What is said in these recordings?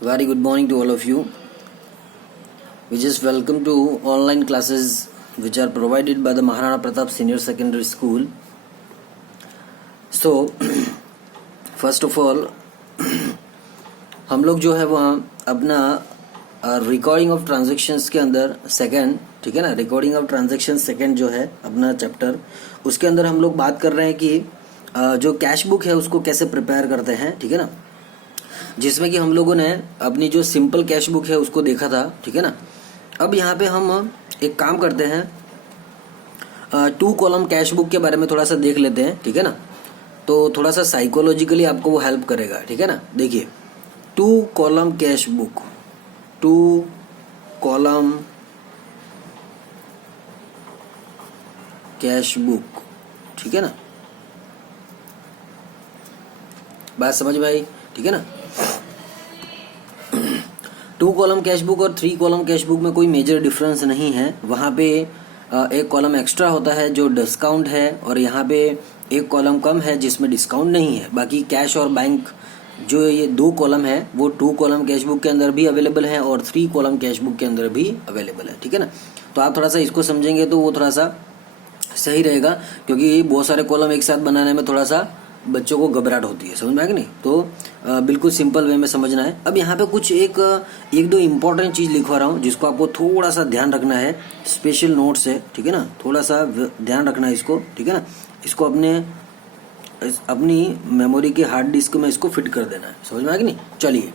Very good morning to all of you. We just welcome to online classes which are provided by the Maharana Pratap Senior Secondary School. So first of all हम लोग जो है वहाँ अपना recording of transactions के अंदर second, ठीक है ना, रिकॉर्डिंग ऑफ ट्रांजैक्शन सेकंड जो है अपना चैप्टर, उसके अंदर हम लोग बात कर रहे हैं कि जो कैश बुक है उसको कैसे प्रिपेयर करते हैं, ठीक है ना, जिसमें कि हम लोगों ने अपनी जो सिंपल कैश बुक है उसको देखा था, ठीक है ना। अब यहाँ पे हम एक काम करते हैं, 2 कॉलम कैश बुक के बारे में थोड़ा सा देख लेते हैं, ठीक है ना। तो थोड़ा सा साइकोलॉजिकली आपको वो हेल्प करेगा, ठीक है ना। देखिए 2 column cash book, 2 column cash book, ठीक है ना, बात समझ में आई, ठीक है ना। 2 कॉलम कैश बुक और 3 कॉलम कैश बुक में कोई मेजर डिफरेंस नहीं है। वहाँ पे एक कॉलम एक्स्ट्रा होता है जो डिस्काउंट है, और यहाँ पे एक कॉलम कम है जिसमें डिस्काउंट नहीं है। बाकी कैश और बैंक जो ये 2 कॉलम है वो 2 कॉलम कैश बुक के अंदर भी अवेलेबल है और 3 कॉलम कैश बुक के अंदर भी अवेलेबल है, ठीक है ना। तो आप थोड़ा सा इसको समझेंगे तो वो थोड़ा सा सही रहेगा, क्योंकि बहुत सारे कॉलम एक साथ बनाने में थोड़ा सा बच्चों को घबराहट होती है, समझ में आया कि नहीं। तो बिल्कुल सिंपल वे में समझना है। अब यहाँ पे कुछ एक दो इम्पोर्टेंट चीज़ लिखवा रहा हूँ जिसको आपको थोड़ा सा ध्यान रखना है, स्पेशल नोट्स है, ठीक है ना, थोड़ा सा ध्यान रखना है इसको, ठीक है ना। इसको अपनी मेमोरी के हार्ड डिस्क में इसको फिट कर देना है, समझ में आया कि नहीं। चलिए,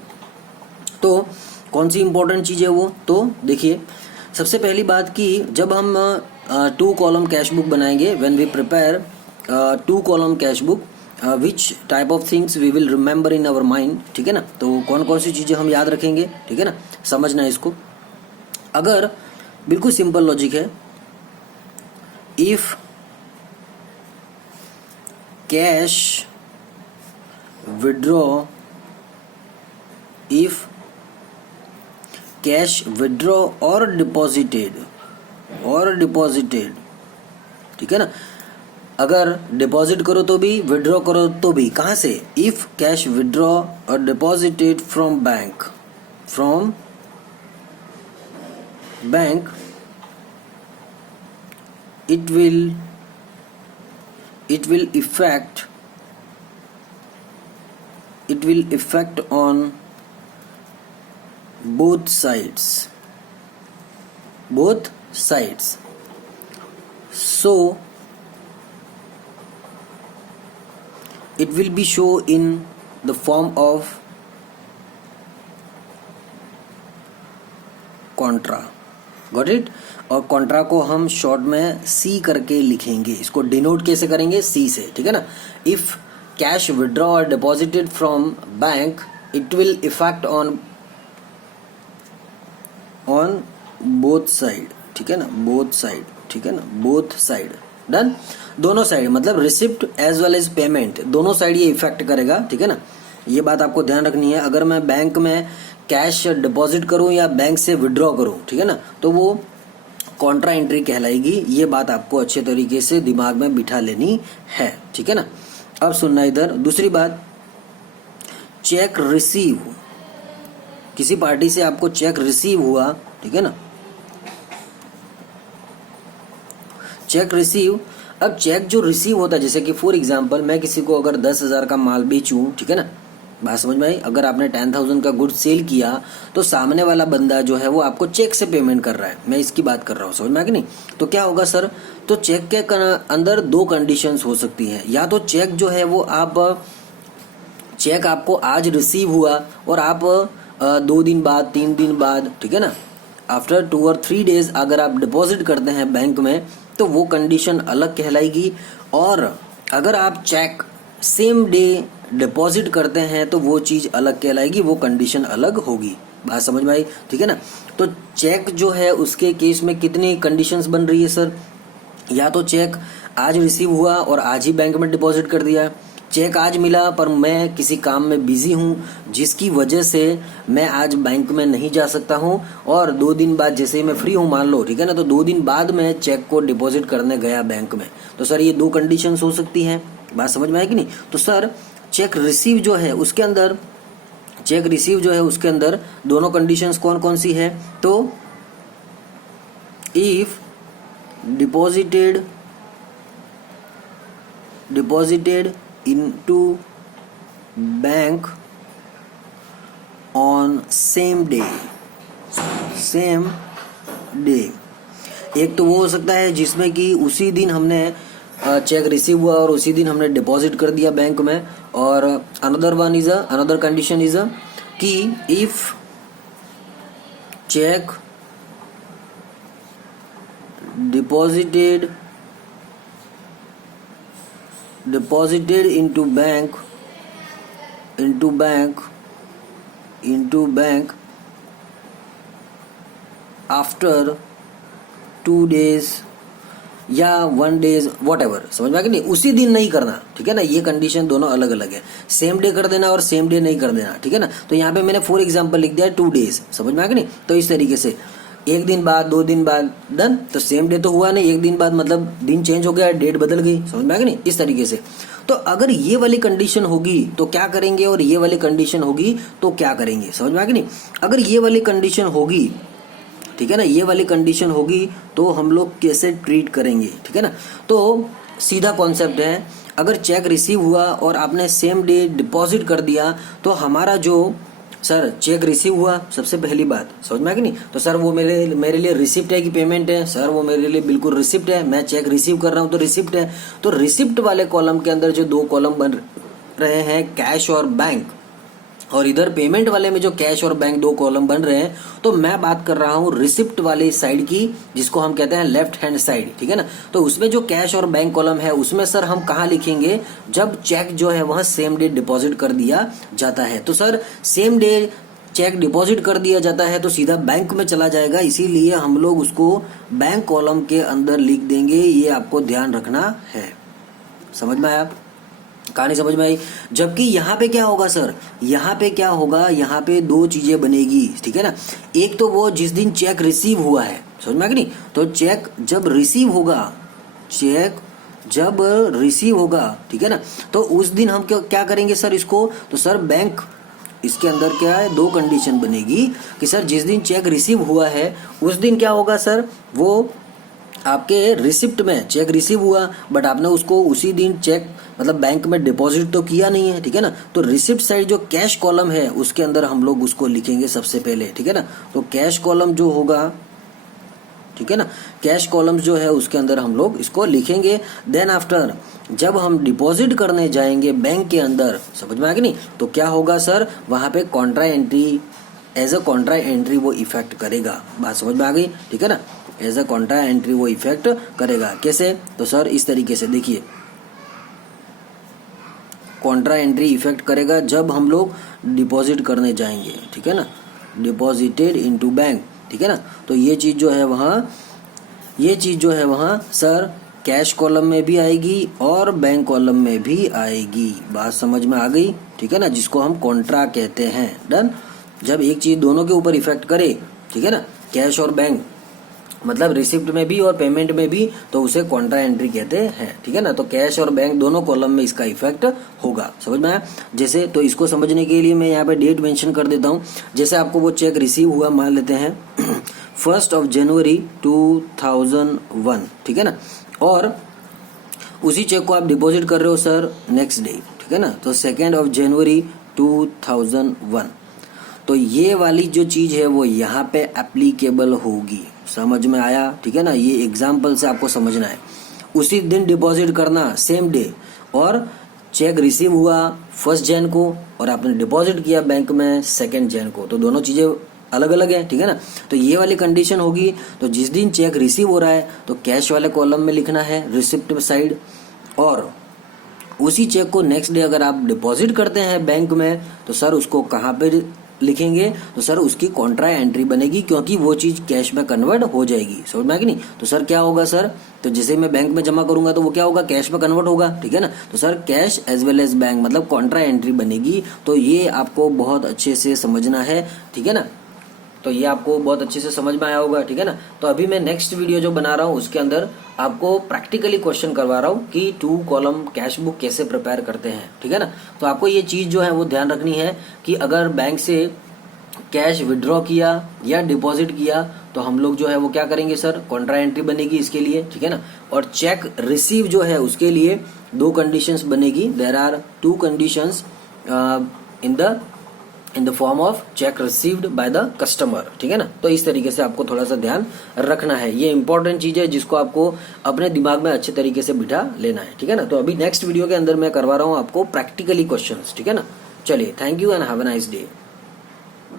तो कौन सी इंपॉर्टेंट चीज़ है वो, तो देखिए सबसे पहली बात कि जब हम 2 कॉलम कैश बुक बनाएंगे, when we prepare 2 column cash book, which type of things we will remember in our mind, ठीक है ना। तो कौन कौन सी चीज़ें हम याद रखेंगे, ठीक है ना, समझना है इसको। अगर बिल्कुल सिंपल लॉजिक है, if cash withdraw, if cash withdraw और डिपॉजिटेड, ठीक है ना। अगर डिपॉजिट करो तो भी, विड्रॉ करो तो भी, कहां से, इफ कैश विड्रॉ और deposited from bank, it will effect on both sides, so it will be show in the form of Contra, got it. और कॉन्ट्रा को हम शॉर्ट में सी करके लिखेंगे, इसको डिनोट कैसे करेंगे, सी से, ठीक है ना। इफ कैश विड्रॉ और deposited from bank, it will effect on both side, ठीक है ना, बोथ साइड, ठीक है ना, बोथ साइड, डन। दोनों साइड मतलब receipt as well as payment, दोनों साइड ये इफेक्ट करेगा, ठीक है ना। ये बात आपको ध्यान रखनी है। अगर मैं बैंक में कैश डिपॉजिट करूं या बैंक से विड्रॉ करूं, ठीक है ना, तो वो कॉन्ट्रा एंट्री कहलाएगी। ये बात आपको अच्छे तरीके से दिमाग में बिठा लेनी है, ठीक है ना। अब सुनना इधर, दूसरी बात, चेक रिसीव, किसी पार्टी से आपको चेक रिसीव हुआ, ठीक है ना, चेक रिसीव। अब चेक जो रिसीव होता है, जैसे कि फॉर एग्जांपल मैं किसी को अगर 10,000 का माल बेचूं, ठीक है ना, बात समझ में आई। अगर आपने 10,000 का गुड्स सेल किया तो सामने वाला बंदा जो है वो आपको चेक से पेमेंट कर रहा है, मैं इसकी बात कर रहा हूँ, समझ में आ कि नहीं। तो क्या होगा सर, तो चेक के अंदर 2 कंडीशंस हो सकती हैं। या तो चेक जो है वो चेक आपको आज रिसीव हुआ और आप 2 दिन बाद, 3 दिन बाद, ठीक है ना, आफ्टर 2 और 3 डेज अगर आप डिपॉजिट करते हैं बैंक में, तो वो कंडीशन अलग कहलाएगी। और अगर आप चेक सेम डे डिपॉजिट करते हैं तो वो चीज अलग कहलाएगी, वो कंडीशन अलग होगी। बात समझ में आई, ठीक है ना। तो चेक जो है उसके केस में कितनी कंडीशंस बन रही है सर, या तो चेक आज रिसीव हुआ और आज ही बैंक में डिपॉजिट कर दिया, चेक आज मिला पर मैं किसी काम में बिजी हूँ जिसकी वजह से मैं आज बैंक में नहीं जा सकता हूँ, और 2 दिन बाद जैसे ही मैं फ्री हूँ मान लो, ठीक है ना, तो 2 दिन बाद मैं चेक को डिपॉजिट करने गया बैंक में। तो सर ये 2 कंडीशंस हो सकती हैं, बात समझ में आया कि नहीं। तो सर चेक रिसीव जो है उसके अंदर चेक रिसीव जो है उसके अंदर दोनों कंडीशंस कौन कौन सी है, तो if deposited into bank on same day. एक तो वो हो सकता है जिसमें कि उसी दिन हमने चेक रिसीव हुआ और उसी दिन हमने डिपॉजिट कर दिया बैंक में, और अनदर कंडीशन इज कि if check deposited into bank after 2 days या 1 days whatever, समझ में आ गया नहीं, उसी दिन नहीं करना, ठीक है ना। ये कंडीशन दोनों अलग अलग है, सेम डे कर देना और सेम डे नहीं कर देना, ठीक है ना। तो यहाँ पे मैंने फॉर एग्जांपल लिख दिया 2 days, समझ में आ गया नहीं। तो इस तरीके से 1 दिन बाद, 2 दिन बाद, डन। तो सेम डे तो हुआ नहीं, 1 दिन बाद मतलब दिन चेंज हो गया, डेट बदल गई, समझ में आ गया नहीं, इस तरीके से। तो अगर ये वाली कंडीशन होगी तो क्या करेंगे, और ये वाली कंडीशन होगी तो क्या करेंगे, समझ में आ गया नहीं। अगर ये वाली कंडीशन होगी, ठीक है ना, ये वाली कंडीशन होगी तो हम लोग कैसे ट्रीट करेंगे, ठीक है ना। तो सीधा कॉन्सेप्ट है, अगर चेक रिसीव हुआ और आपने सेम डे डिपॉजिट कर दिया तो हमारा जो सर चेक रिसीव हुआ, सबसे पहली बात समझ में आ गई नहीं। तो सर वो मेरे लिए रिसिप्ट है कि पेमेंट है, सर वो मेरे लिए बिल्कुल रिसिप्ट है, मैं चेक रिसीव कर रहा हूँ तो रिसिप्ट है। तो रिसिप्ट वाले कॉलम के अंदर जो 2 कॉलम बन रहे हैं कैश और बैंक, और इधर पेमेंट वाले में जो कैश और बैंक 2 कॉलम बन रहे हैं, तो मैं बात कर रहा हूँ रिसिप्ट वाली साइड की, जिसको हम कहते हैं लेफ्ट हैंड साइड, ठीक है ना। तो उसमें जो कैश और बैंक कॉलम है उसमें सर हम कहाँ लिखेंगे, जब चेक जो है वह सेम डे डिपॉजिट कर दिया जाता है। तो sir same day cheque deposit कर दिया जाता है तो सीधा बैंक में चला जाएगा, इसीलिए हम लोग उसको बैंक कॉलम के अंदर लिख देंगे, ये आपको ध्यान रखना है। समझ में आया, कहानी समझ में आई। जबकि यहाँ पे क्या होगा सर, यहाँ पे क्या होगा, यहाँ पे 2 चीजें बनेगी, ठीक है ना। एक तो वो जिस दिन चेक रिसीव हुआ है, समझ में आ गया नहीं। तो चेक जब रिसीव होगा, ठीक है ना, तो उस दिन हम क्या करेंगे सर इसको, तो सर बैंक इसके अंदर क्या है, 2 कंडीशन बनेगी कि सर जिस दिन चेक रिसीव हुआ है उस दिन क्या होगा सर, वो आपके रिसिप्ट में चेक रिसीव हुआ बट आपने उसको उसी दिन चेक मतलब बैंक में डिपॉजिट तो किया नहीं है, ठीक है ना। तो रिसिप्ट साइड जो कैश कॉलम है उसके अंदर हम लोग उसको लिखेंगे सबसे पहले, ठीक है ना। तो कैश कॉलम जो होगा, ठीक है ना, कैश कॉलम जो है उसके अंदर हम लोग इसको लिखेंगे। देन आफ्टर जब हम डिपॉजिट करने जाएंगे बैंक के अंदर, समझ में आ गया नहीं, तो क्या होगा सर, वहां पे contra entry as a contra entry वो इफेक्ट करेगा। बात समझ में आ गई, ठीक है ना। एज अ कॉन्ट्रा एंट्री वो इफेक्ट करेगा। कैसे, तो सर इस तरीके से देखिए, कॉन्ट्रा एंट्री इफेक्ट करेगा जब हम लोग डिपॉजिट करने जाएंगे, ठीक है ना, डिपॉजिटेड इनटू बैंक, ठीक है ना। तो ये चीज जो है वहाँ सर कैश कॉलम में भी आएगी और बैंक कॉलम में भी आएगी। बात समझ में आ गई, ठीक है ना, जिसको हम कॉन्ट्रा कहते हैं। डन। जब एक चीज दोनों के ऊपर इफेक्ट करे, ठीक है ना, कैश और बैंक मतलब रिसिप्ट में भी और पेमेंट में भी, तो उसे कॉन्ट्रा एंट्री कहते हैं, ठीक है ना। तो कैश और बैंक दोनों कॉलम में इसका इफेक्ट होगा। समझ में आया। जैसे तो इसको समझने के लिए मैं यहाँ पे डेट मेंशन कर देता हूँ। जैसे आपको वो चेक रिसीव हुआ, मान लेते हैं 1 जनवरी 2001, ठीक है ना, और उसी चेक को आप डिपॉजिट कर रहे हो सर नेक्स्ट डे, ठीक है ना, तो 2 जनवरी 2001। तो ये वाली जो चीज है वो यहाँ पे एप्लीकेबल होगी। समझ में आया, ठीक है ना। ये एग्जाम्पल से आपको समझना है। उसी दिन डिपॉजिट करना सेम डे, और चेक रिसीव हुआ 1 जन को और आपने डिपॉजिट किया बैंक में 2 जन को, तो दोनों चीजें अलग अलग है, ठीक है ना। तो ये वाली कंडीशन होगी, तो जिस दिन चेक रिसीव हो रहा है तो कैश वाले कॉलम में लिखना है रिसिप्ट साइड, और उसी चेक को नेक्स्ट डे अगर आप डिपॉजिट करते हैं बैंक में तो सर उसको कहाँ पे लिखेंगे, तो सर उसकी कॉन्ट्रा एंट्री बनेगी, क्योंकि वो चीज कैश में कन्वर्ट हो जाएगी। समझ में आ गई नहीं। तो सर क्या होगा सर, तो जैसे मैं बैंक में जमा करूंगा तो वो क्या होगा, कैश में कन्वर्ट होगा, ठीक है ना। तो sir cash as well as bank मतलब कॉन्ट्रा एंट्री बनेगी। तो ये आपको बहुत अच्छे से समझना है, ठीक है ना। तो ये आपको बहुत अच्छे से समझ में आया होगा, ठीक है ना। तो अभी मैं नेक्स्ट वीडियो जो बना रहा हूँ उसके अंदर आपको प्रैक्टिकली क्वेश्चन करवा रहा हूँ कि 2 कॉलम कैश बुक कैसे प्रिपेयर करते हैं, ठीक है ना। तो आपको ये चीज जो है वो ध्यान रखनी है कि अगर बैंक से कैश विड्रॉ किया या डिपॉजिट किया तो हम लोग जो है वो क्या करेंगे सर, कॉन्ट्रा एंट्री बनेगी इसके लिए, ठीक है ना। और चेक रिसीव जो है उसके लिए 2 कंडीशंस बनेगी। There are 2 conditions in the form of cheque received by the customer, ठीक है ना। तो इस तरीके से आपको थोड़ा सा ध्यान रखना है, ये इंपॉर्टेंट चीज है जिसको आपको अपने दिमाग में अच्छे तरीके से बिठा लेना है, ठीक है ना। तो अभी नेक्स्ट वीडियो के अंदर मैं करवा रहा हूँ आपको प्रैक्टिकली क्वेश्चंस, ठीक है ना। चलिए, thank you and have a nice day.